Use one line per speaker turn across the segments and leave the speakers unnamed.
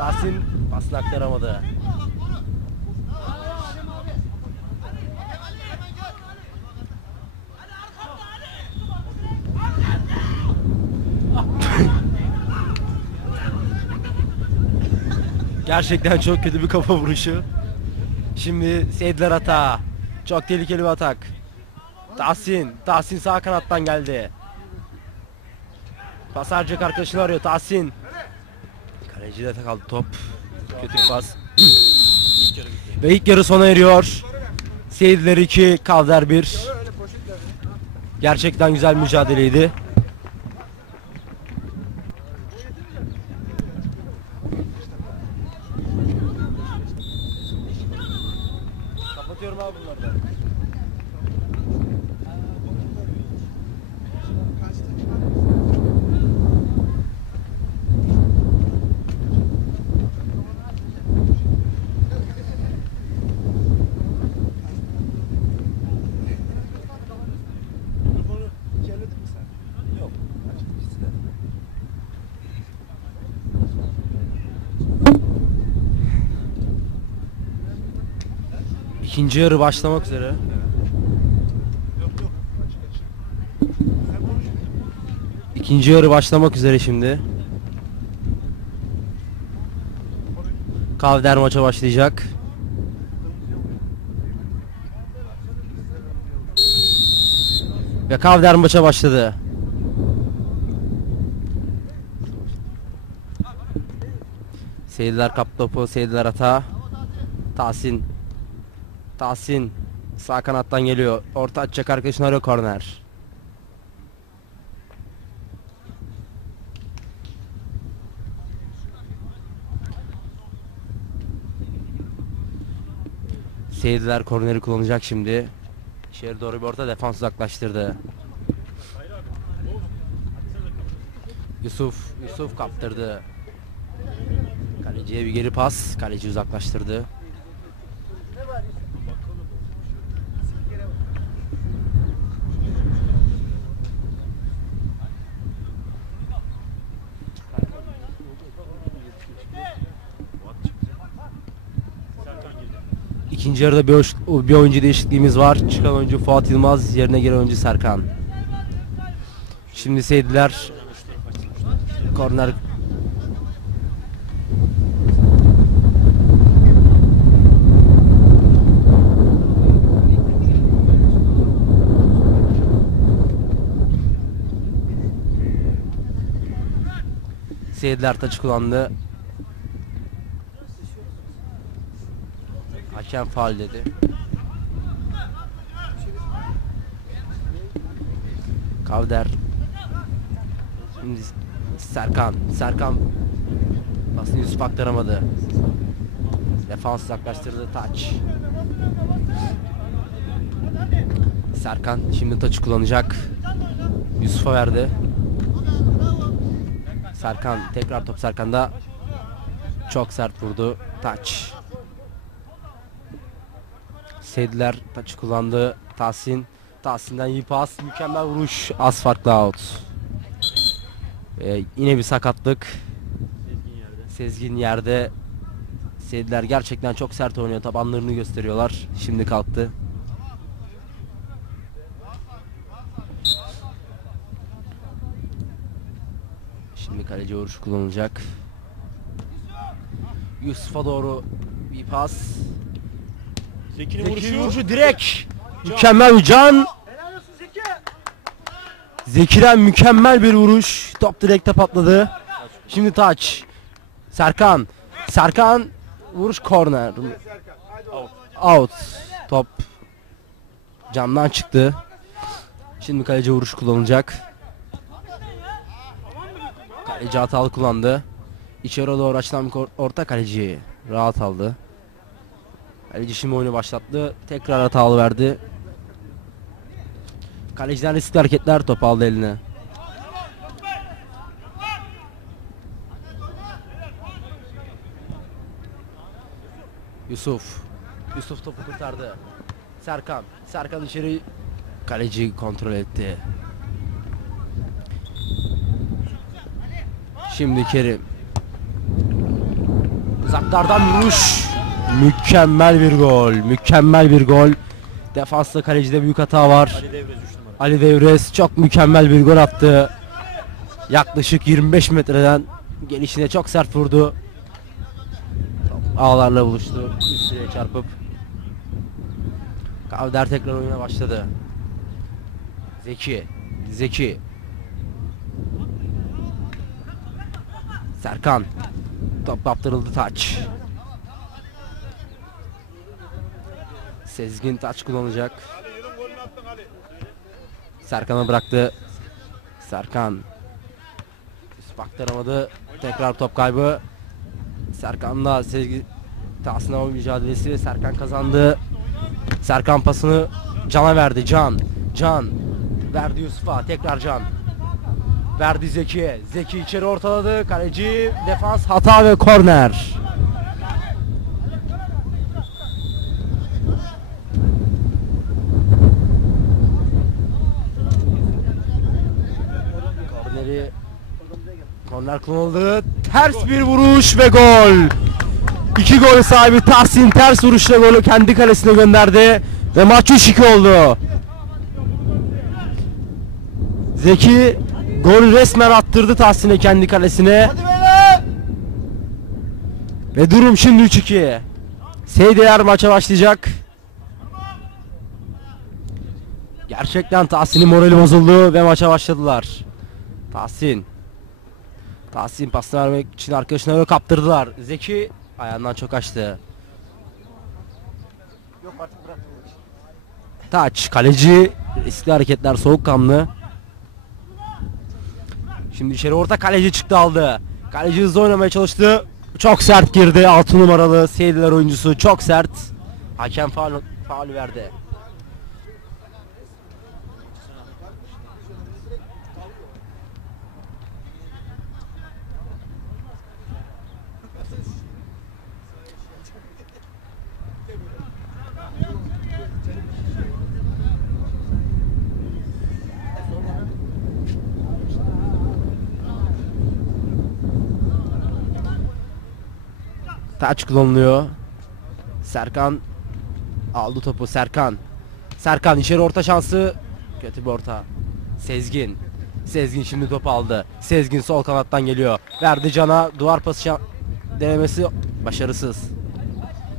Tahsin pasını aktaramadı. Gerçekten çok kötü bir kafa vuruşu. Şimdi Seyitler hata. Çok tehlikeli bir atak. Tahsin. Tahsin sağ kanattan geldi. Pas harcayacak arkadaşını arıyor. Tahsin. Kaleci de kaldı top. Kötü bir pas. Ve ilk yarı sona eriyor. Seyitler 2, Kavder 1. Gerçekten güzel mücadeleydi. İkinci yarı başlamak üzere. İkinci yarı başlamak üzere şimdi. Kavder maça başlayacak. Ve Kavder maça başladı. Seyirciler kap topu, seyirciler hata. Tahsin. Tahsin. Sağ kanattan geliyor. Orta açacak arkadaşını arıyor korner. Seyirciler korneri kullanacak şimdi. İçeri doğru bir orta defans uzaklaştırdı. Yusuf, Yusuf kaptırdı. Kaleciye bir geri pas. Kaleci uzaklaştırdı. İkinci yarıda bir, hoş- bir oyuncu değişikliğimiz var. Çıkan oyuncu Fuat Yılmaz, yerine giren oyuncu Serkan. Şimdi Seydiler korner Seyirciler taçı kullandı. Hakem faul dedi. Kavder. Şimdi Serkan. Serkan. Aslında Yusuf aktaramadı. Defans uzaklaştırdı taç. Serkan şimdi taçı kullanacak. Yusuf'a verdi. Serkan tekrar top Serkan'da. Çok sert vurdu. Taç. Seydiler taçı kullandı. Tahsin. Tahsin'den iyi pas. Mükemmel vuruş. Az farklı out. Ee, yine bir sakatlık. Sezgin yerde. Seydiler gerçekten çok sert oynuyor. Tabanlarını gösteriyorlar. Şimdi kalktı. Şimdi kaleci vuruş kullanılacak. Yusuf'a doğru bir pas.
Zeki'nin
Zeki
vuruşu.
vuruşu direkt. Mükemmel bir can. Zeki'den mükemmel bir vuruş. Top direkte patladı. Şimdi taç. Serkan. Serkan vuruş korner.
Out.
Out. Top camdan çıktı. Şimdi kaleci vuruş kullanılacak. Kaleci hatalı kullandı. İçeri doğru açılan bir orta kaleci rahat aldı. Kaleci şimdi oyunu başlattı. Tekrar hatalı verdi. Kaleciden riskli hareketler top aldı eline. Yusuf. Yusuf topu kurtardı. Serkan. Serkan içeri kaleci kontrol etti. Şimdi Kerim. Uzaklardan vuruş. Mükemmel bir gol. Mükemmel bir gol. Defansta kalecide büyük hata var.
Ali Devrez 3 numara.
Ali Devres çok mükemmel bir gol attı. Yaklaşık 25 metreden gelişine çok sert vurdu. Ağlarla buluştu. Üst direğe çarpıp. Kavder tekrar oyuna başladı. Zeki. Zeki. Serkan. Top kaptırıldı taç. Sezgin taç kullanacak. Serkan'a bıraktı. Serkan. Yusuf aktaramadı. Tekrar top kaybı. Serkan'la Sezgi Tahsin mücadelesi. Serkan kazandı. Serkan pasını Can'a verdi. Can. Can. Verdi Yusuf'a. Tekrar Can. Verdi Zeki'ye. Zeki içeri ortaladı. Kaleci defans hata ve korner. Korneri Korner kullanıldı. Ters bir vuruş ve gol. İki gol sahibi Tahsin ters vuruşla golü kendi kalesine gönderdi ve maç 3-2 oldu. Zeki golü resmen attırdı Tahsin'e kendi kalesine. Ve durum şimdi 3-2. Seydiler maça başlayacak. Gerçekten Tahsin'in morali bozuldu ve maça başladılar. Tahsin. Tahsin pas vermek için arkadaşına öyle kaptırdılar. Zeki ayağından çok açtı.
Yok artık bırak.
Taç kaleci riskli hareketler soğukkanlı. Şimdi içeri orta kaleci çıktı aldı. Kaleci hızlı oynamaya çalıştı. Çok sert girdi 6 numaralı Seydiler oyuncusu çok sert. Hakem faul, faul verdi. Taç kullanılıyor. Serkan aldı topu Serkan. Serkan içeri orta şansı. Kötü bir orta. Sezgin. Sezgin şimdi topu aldı. Sezgin sol kanattan geliyor. Verdi Can'a duvar pası denemesi başarısız.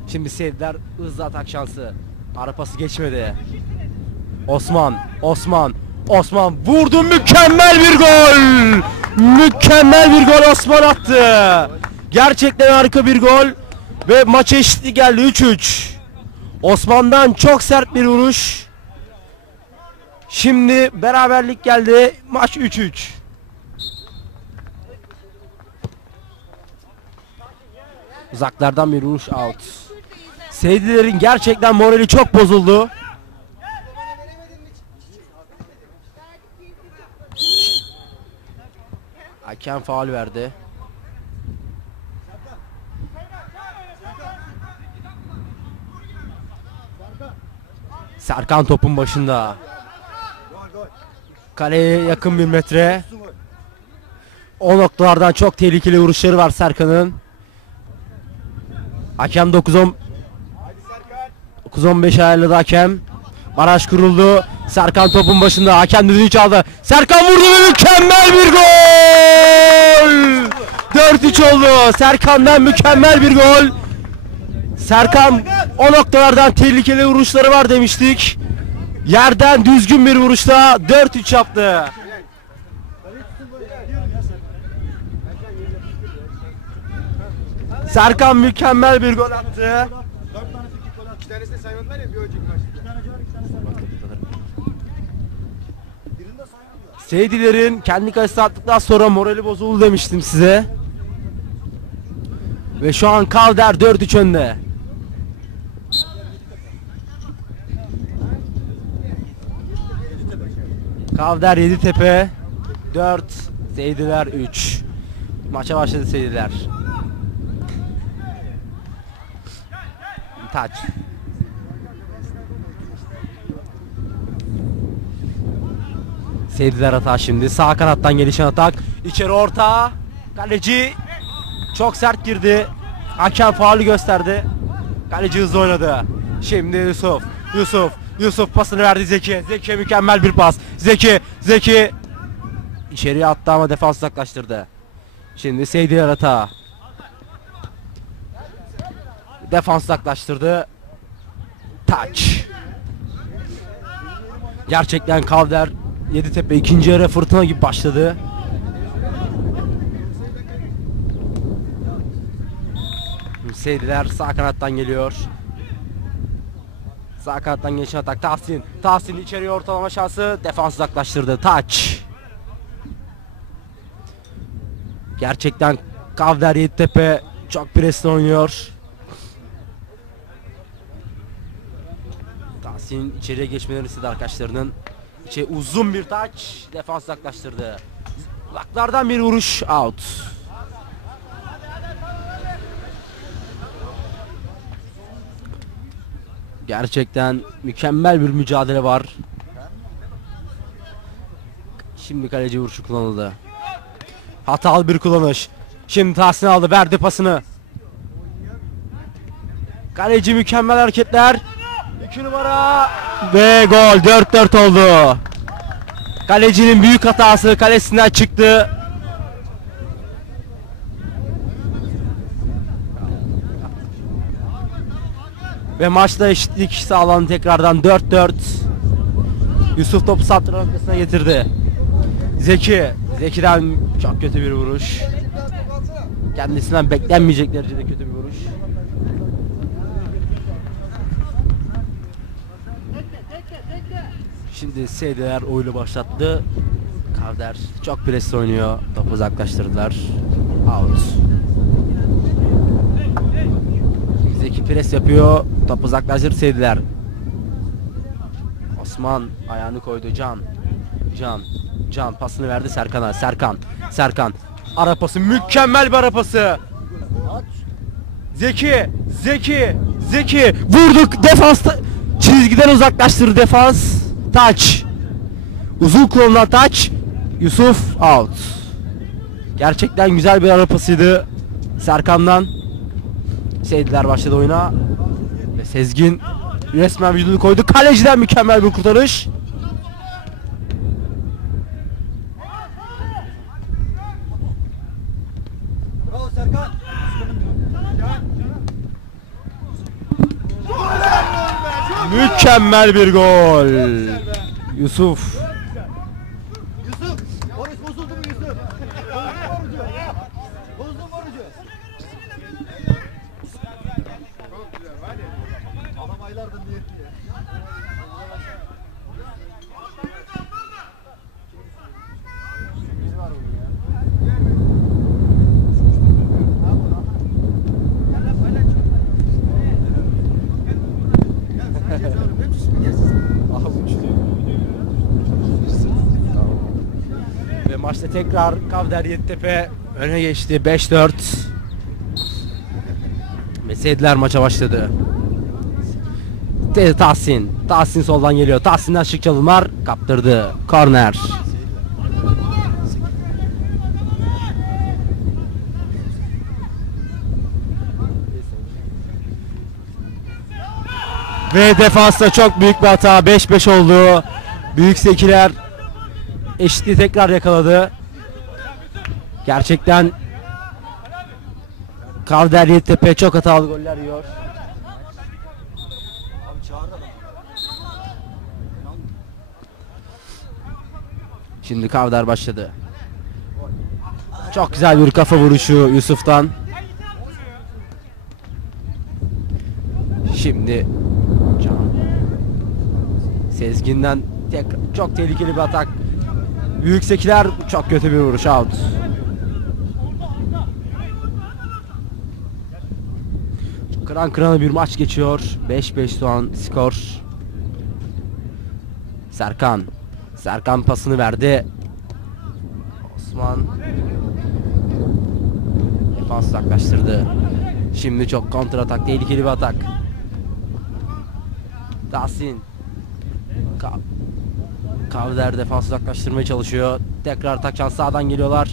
Şimdi Seydiler hızlı atak şansı. Ara pası geçmedi. Osman, Osman, Osman vurdu mükemmel bir gol. Mükemmel bir gol Osman attı. Gerçekten harika bir gol ve maç eşitliği geldi 3-3. Osman'dan çok sert bir vuruş. Şimdi beraberlik geldi. Maç 3-3. Uzaklardan bir vuruş out. Seydilerin gerçekten morali çok bozuldu. Hakem faul verdi. Serkan topun başında. Kaleye yakın bir metre. O noktalardan çok tehlikeli vuruşları var Serkan'ın. Hakem 9-10 9-15 ayarladı hakem. Baraj kuruldu. Serkan topun başında. Hakem düdüğü çaldı. Serkan vurdu ve mükemmel bir gol! 4-3 oldu. Serkan'dan mükemmel bir gol. Serkan o noktalardan tehlikeli vuruşları var demiştik. Yerden düzgün bir vuruşla 4-3 yaptı. Serkan mükemmel bir gol attı. Seydilerin kendi kalesi attıktan sonra morali bozuldu demiştim size. Ve şu an Kalder 4-3 önde. Kavder Yeditepe 4 Seydiler 3 Maça başladı Seydiler Taç Seydiler hata şimdi sağ kanattan gelişen atak İçeri orta Kaleci Çok sert girdi Hakem faulü gösterdi. Kaleci hızlı oynadı. Şimdi Yusuf. Yusuf. Yusuf pasını verdi Zeki. Zeki mükemmel bir pas. Zeki. Zeki. İçeriye attı ama defans uzaklaştırdı. Şimdi Seydi Arata. Defans uzaklaştırdı. Touch. Gerçekten Kavder Yeditepe ikinci yarı fırtına gibi başladı. Seydiler sağ kanattan geliyor. Sağ kanattan geçen atak Tahsin. Tahsin içeriye ortalama şansı defans uzaklaştırdı. Touch. Gerçekten Kavder Yeditepe çok presli oynuyor. Tahsin içeriye geçmelerini istedi arkadaşlarının. İçe uzun bir taç defans uzaklaştırdı. Uzaklardan bir vuruş out. Gerçekten mükemmel bir mücadele var. Şimdi kaleci vuruşu kullanıldı. Hatalı bir kullanış. Şimdi Tahsin aldı verdi pasını. Kaleci mükemmel hareketler. 2 numara ve gol 4-4 oldu. Kalecinin büyük hatası kalesinden çıktı. Ve maçta eşitlik sağlandı tekrardan 4-4. Yusuf topu satır noktasına getirdi. Zeki. Zeki'den çok kötü bir vuruş. Kendisinden beklenmeyecek derecede kötü bir vuruş. Şimdi Seydiler oyunu başlattı. Kavder çok presli oynuyor. Topu uzaklaştırdılar. Out. Zeki pres yapıyor. Topu uzaklaştırdı Seydiler. Osman ayağını koydu Can. Can. Can pasını verdi Serkan'a. Serkan. Serkan. Ara pası mükemmel bir ara pası. Zeki. Zeki. Zeki. Vurduk defansta. Çizgiden uzaklaştırdı defans. Taç. Uzun kullanılan taç. Yusuf out. Gerçekten güzel bir ara pasıydı. Serkan'dan. Seydiler başladı oyuna. Ve Sezgin resmen vücudunu koydu. Kaleciden mükemmel bir kurtarış. Mükemmel bir gol. Yusuf. Maçta tekrar Kavder Yeditepe öne geçti 5-4. Ve Seydiler maça başladı. Tahsin. Tahsin soldan geliyor. Tahsin'den şık çalımlar kaptırdı. Korner. Ve defansta çok büyük bir hata. 5-5 oldu. Büyük Sekiler eşitliği tekrar yakaladı. Gerçekten Kavder Yeditepe çok hatalı goller yiyor. Şimdi Kavder başladı. Çok güzel bir kafa vuruşu Yusuf'tan. Şimdi Can. Sezgin'den tek, çok tehlikeli bir atak. Büyük Sekiler çok kötü bir vuruş out. Kıran kırana bir maç geçiyor. 5-5 şu an skor. Serkan. Serkan pasını verdi. Osman defans uzaklaştırdı. Şimdi çok kontra atak, tehlikeli bir atak. Tahsin. Ka Kavder defans uzaklaştırmaya çalışıyor. Tekrar atak şansı sağdan geliyorlar.